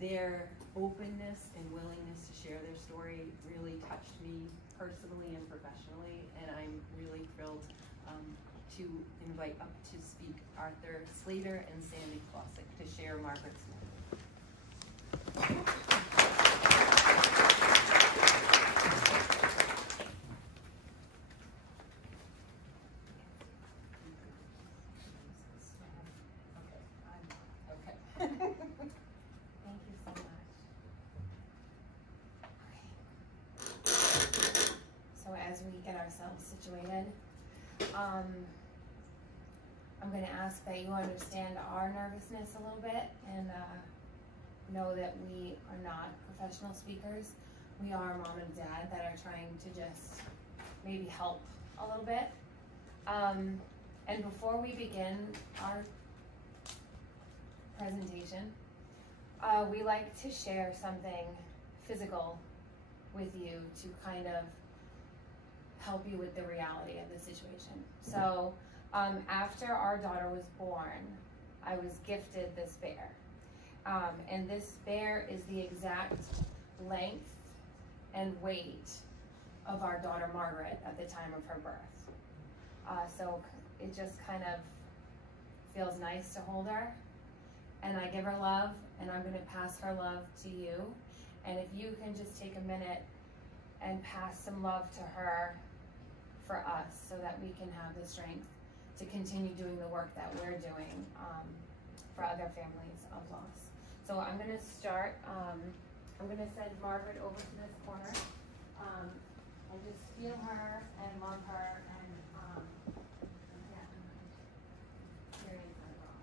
their openness and willingness to share their story really touched me personally and professionally, and I'm really thrilled to invite up to speak Arthur Slater and Sandy Klossick to share Margaret's story. Thank you so much. Okay. So as we get ourselves situated, I'm going to ask that you understand our nervousness a little bit and know that we are not professional speakers. We are mom and dad that are trying to just maybe help a little bit. And before we begin our presentation, we like to share something physical with you to kind of help you with the reality of the situation. So after our daughter was born, I was gifted this bear. And this bear is the exact length and weight of our daughter Margaret at the time of her birth. So it just kind of feels nice to hold her. And I give her love, and I'm going to pass her love to you. And if you can just take a minute and pass some love to her for us so that we can have the strength to continue doing the work that we're doing for other families of loss. So I'm going to start, I'm going to send Margaret over to this corner and just feel her and love her and experience her God.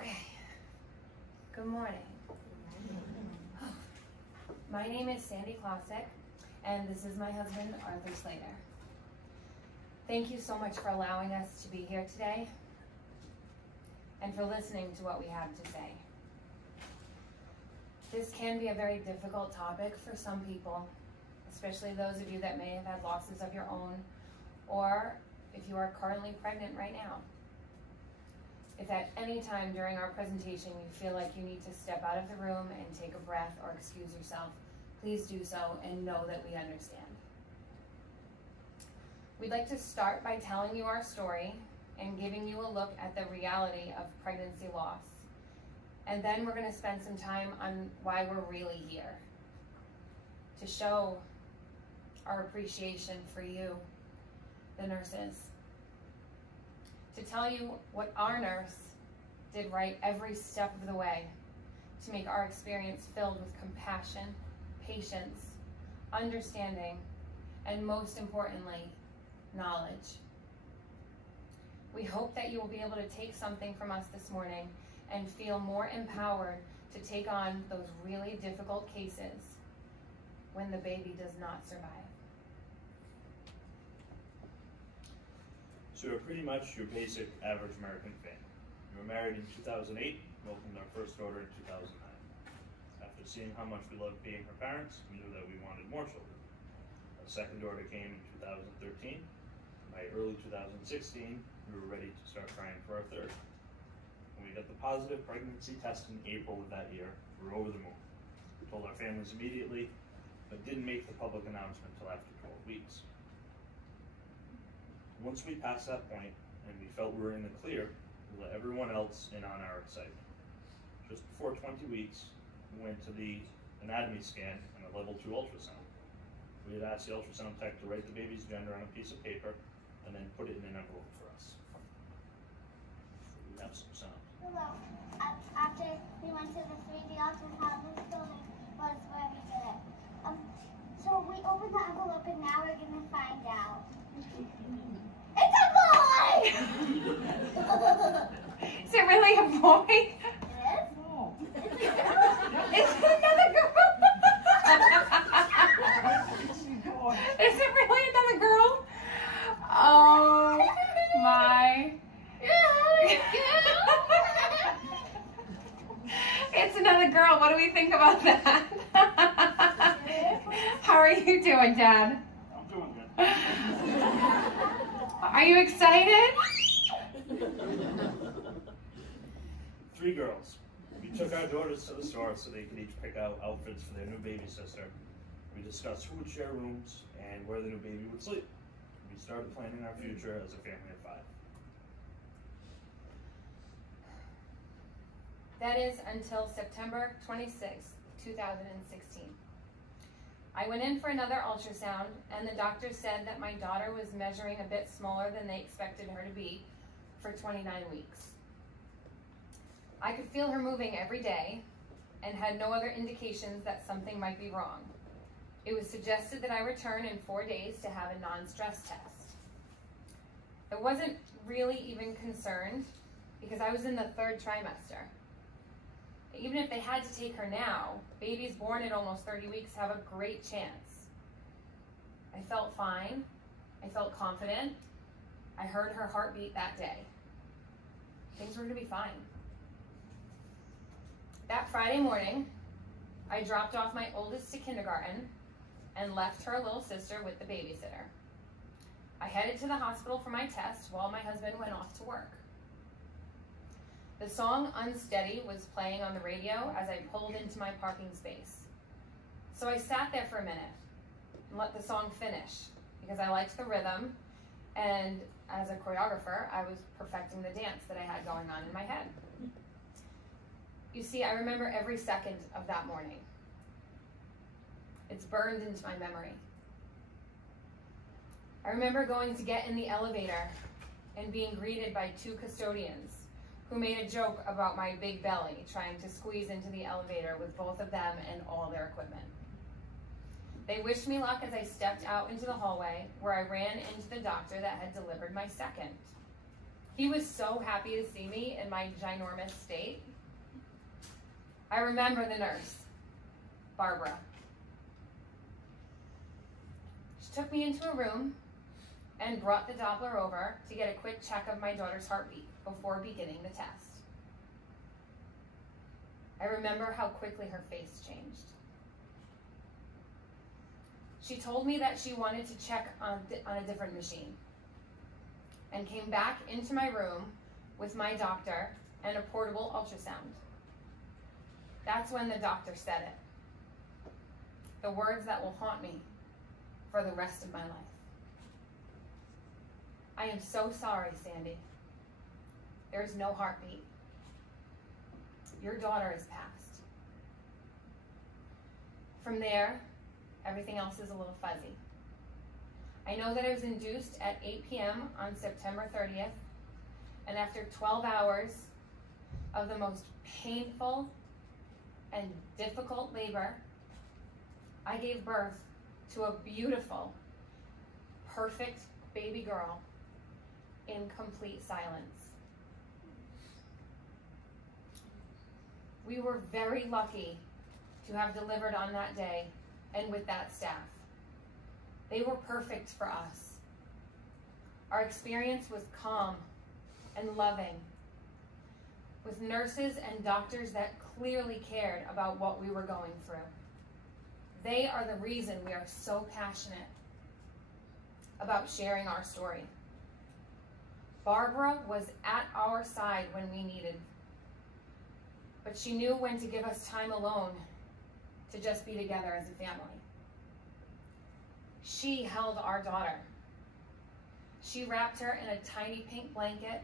Okay, good morning. My name is Sandy Klossick, and this is my husband, Arthur Slater. Thank you so much for allowing us to be here today and for listening to what we have to say. This can be a very difficult topic for some people, especially those of you that may have had losses of your own, or if you are currently pregnant right now. If at any time during our presentation you feel like you need to step out of the room and take a breath or excuse yourself, please do so and know that we understand. We'd like to start by telling you our story and giving you a look at the reality of pregnancy loss. And then we're going to spend some time on why we're really here, to show our appreciation for you, the nurses, to tell you what our nurse did right every step of the way to make our experience filled with compassion, patience, understanding, and most importantly, knowledge. We hope that you will be able to take something from us this morning and feel more empowered to take on those really difficult cases when the baby does not survive. So we're pretty much your basic average American family. We were married in 2008, welcomed our first daughter in 2009. After seeing how much we loved being her parents, we knew that we wanted more children. Our second daughter came in 2013. By early 2016, we were ready to start trying for our third. When we got the positive pregnancy test in April of that year, we were over the moon. We told our families immediately, but didn't make the public announcement until after 12 weeks. Once we passed that point, and we felt we were in the clear, we let everyone else in on our excitement. Just before 20 weeks, we went to the anatomy scan and a level 2 ultrasound. We had asked the ultrasound tech to write the baby's gender on a piece of paper and then put it in an envelope for us. We have some sound. Hello. After we went to the 3D ultrasound, this building was where we did it. So we opened the envelope and now we're going to find out. It's a boy! Is it really a boy? It is? Oh. Is it another girl? Is it really another girl? Oh my. It's another girl. What do we think about that? How are you doing, Dad? I'm doing good. Are you excited? 3 girls. We took our daughters to the store so they could each pick out outfits for their new baby sister. We discussed who would share rooms and where the new baby would sleep. We started planning our future as a family of 5. That is until September 26th, 2016. I went in for another ultrasound, and the doctor said that my daughter was measuring a bit smaller than they expected her to be for 29 weeks. I could feel her moving every day and had no other indications that something might be wrong. It was suggested that I return in 4 days to have a non-stress test. I wasn't really even concerned because I was in the 3rd trimester. Even if they had to take her now, babies born at almost 30 weeks have a great chance. I felt fine. I felt confident. I heard her heartbeat that day. Things were going to be fine. That Friday morning, I dropped off my oldest to kindergarten and left her little sister with the babysitter. I headed to the hospital for my test while my husband went off to work. The song Unsteady was playing on the radio as I pulled into my parking space. So I sat there for a minute and let the song finish because I liked the rhythm, and as a choreographer, I was perfecting the dance that I had going on in my head. You see, I remember every second of that morning. It's burned into my memory. I remember going to get in the elevator and being greeted by 2 custodians who made a joke about my big belly trying to squeeze into the elevator with both of them and all their equipment. They wished me luck as I stepped out into the hallway where I ran into the doctor that had delivered my second. He was so happy to see me in my ginormous state. I remember the nurse, Barbara. She took me into a room and brought the Doppler over to get a quick check of my daughter's heartbeat before beginning the test. I remember how quickly her face changed. She told me that she wanted to check on a different machine and came back into my room with my doctor and a portable ultrasound. That's when the doctor said it. The words that will haunt me for the rest of my life. I am so sorry, Sandy. There is no heartbeat. Your daughter is passed. From there, everything else is a little fuzzy. I know that I was induced at 8 p.m. on September 30th, and after 12 hours of the most painful and difficult labor, I gave birth to a beautiful, perfect baby girl in complete silence. We were very lucky to have delivered on that day and with that staff. They were perfect for us. Our experience was calm and loving, with nurses and doctors that clearly cared about what we were going through. They are the reason we are so passionate about sharing our story. Barbara was at our side when we needed, but she knew when to give us time alone to just be together as a family. She held our daughter. She wrapped her in a tiny pink blanket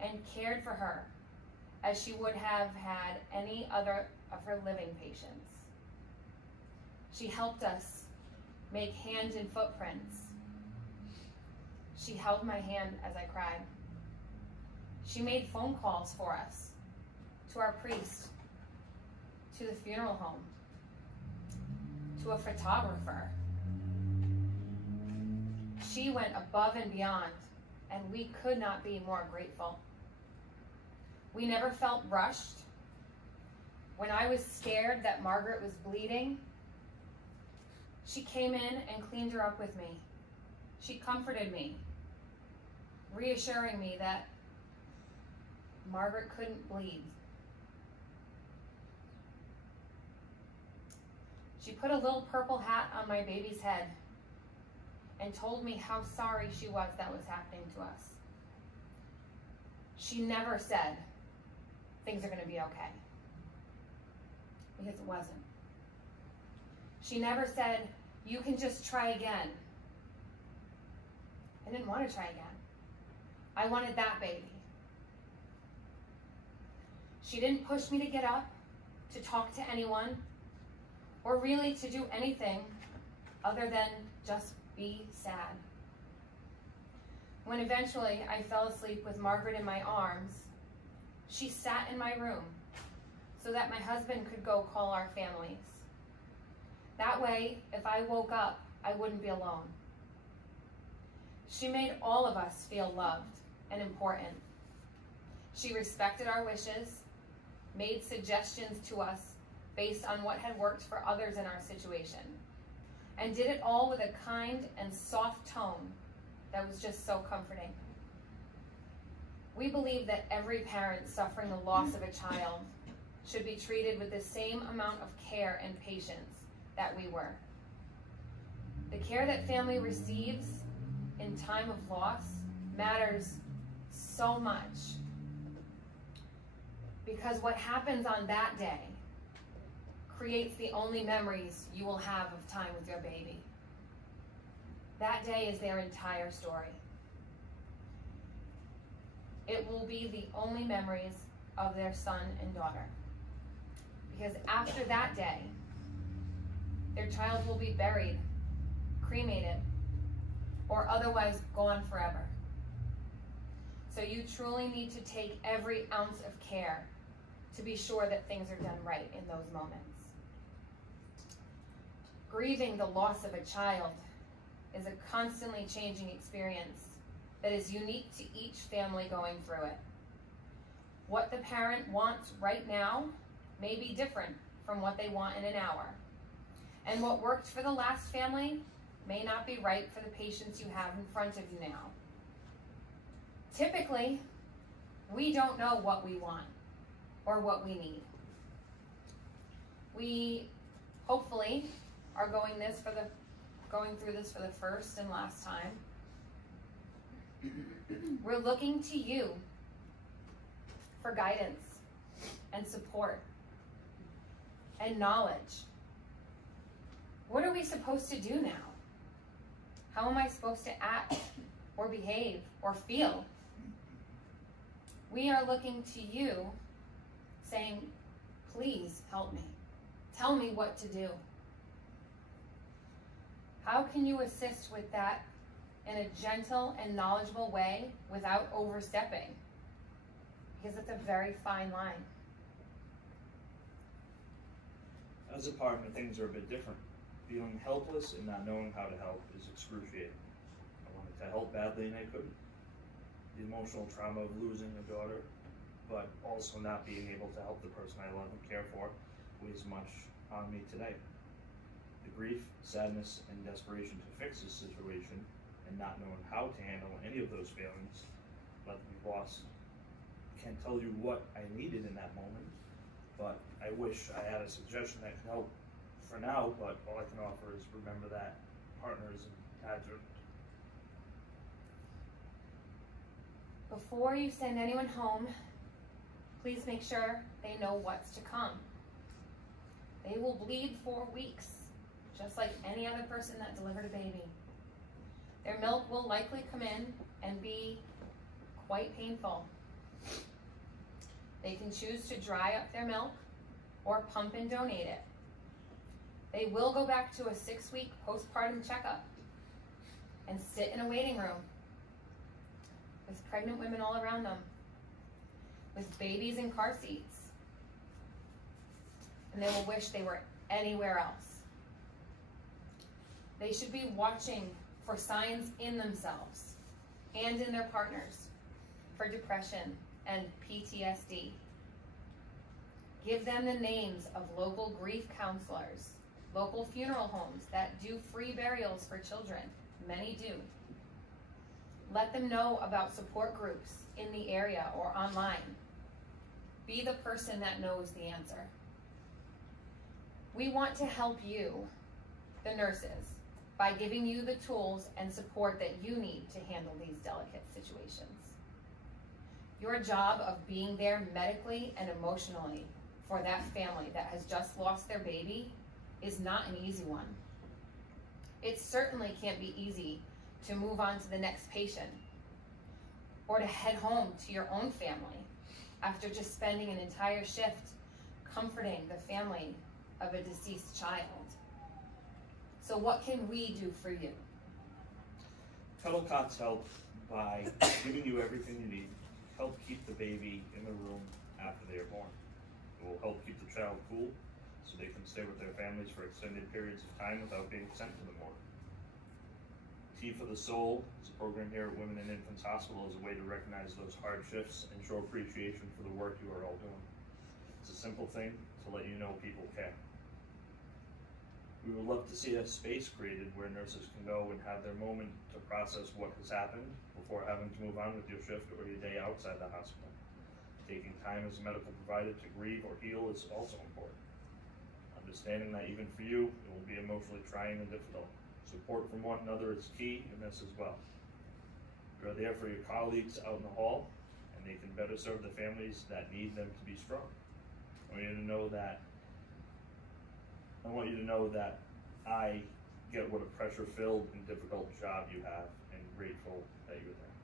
and cared for her as she would have had any other of her living patients. She helped us make hand and footprints. She held my hand as I cried. She made phone calls for us, to our priest, to the funeral home, to a photographer. She went above and beyond, and we could not be more grateful. We never felt rushed. When I was scared that Margaret was bleeding, she came in and cleaned her up with me. She comforted me, reassuring me that Margaret couldn't bleed. She put a little purple hat on my baby's head and told me how sorry she was that was happening to us. She never said, things are going to be okay. Because it wasn't. She never said, you can just try again. I didn't want to try again. I wanted that baby. She didn't push me to get up, to talk to anyone, or really to do anything other than just be sad. When eventually I fell asleep with Margaret in my arms, she sat in my room so that my husband could go call our families. That way, if I woke up, I wouldn't be alone. She made all of us feel loved and important. She respected our wishes, made suggestions to us based on what had worked for others in our situation, and did it all with a kind and soft tone that was just so comforting. We believe that every parent suffering the loss of a child should be treated with the same amount of care and patience that we were. The care that family receives in time of loss matters so much, because what happens on that day creates the only memories you will have of time with your baby. That day is their entire story. It will be the only memories of their son and daughter. Because after that day, their child will be buried, cremated, or otherwise gone forever. So you truly need to take every ounce of care to be sure that things are done right in those moments. Grieving the loss of a child is a constantly changing experience that is unique to each family going through it. What the parent wants right now may be different from what they want in an hour. And what worked for the last family may not be right for the patients you have in front of you now. Typically, we don't know what we want or what we need. We hopefully are going through this for the first and last time. We're looking to you for guidance and support and knowledge. What are we supposed to do now? How am I supposed to act or behave or feel? We are looking to you saying, please help me. Tell me what to do. How can you assist with that in a gentle and knowledgeable way without overstepping? Because it's a very fine line. As a partner, things are a bit different. Feeling helpless and not knowing how to help is excruciating. I wanted to help badly and I couldn't. The emotional trauma of losing a daughter, but also not being able to help the person I love and care for weighs much on me today. The grief, sadness, and desperation to fix this situation and not knowing how to handle any of those feelings left me lost. Can't tell you what I needed in that moment, but I wish I had a suggestion that could help for now, but all I can offer is remember that partners and dads are. Before you send anyone home, please make sure they know what's to come. They will bleed for weeks, just like any other person that delivered a baby. Their milk will likely come in and be quite painful. They can choose to dry up their milk or pump and donate it. They will go back to a 6-week postpartum checkup and sit in a waiting room with pregnant women all around them, with babies in car seats, and they will wish they were anywhere else. They should be watching for signs in themselves and in their partners for depression and PTSD. Give them the names of local grief counselors, local funeral homes that do free burials for children. Many do. Let them know about support groups in the area or online. Be the person that knows the answer. We want to help you, the nurses, by giving you the tools and support that you need to handle these delicate situations. Your job of being there medically and emotionally for that family that has just lost their baby is not an easy one. It certainly can't be easy to move on to the next patient or to head home to your own family after just spending an entire shift comforting the family of a deceased child. So what can we do for you? Cuddle cots help by giving you everything you need, help keep the baby in the room after they are born. It will help keep the child cool so they can stay with their families for extended periods of time without being sent to the morgue. Tea for the Soul is a program here at Women and Infants Hospital as a way to recognize those hardships and show appreciation for the work you are all doing. It's a simple thing to let you know people care. We would love to see a space created where nurses can go and have their moment to process what has happened before having to move on with your shift or your day outside the hospital. Taking time as a medical provider to grieve or heal is also important. Understanding that even for you, it will be emotionally trying and difficult. Support from one another is key in this as well. You are there for your colleagues out in the hall, and they can better serve the families that need them to be strong. I want you to know that I get what a pressure-filled and difficult job you have, and grateful that you're there.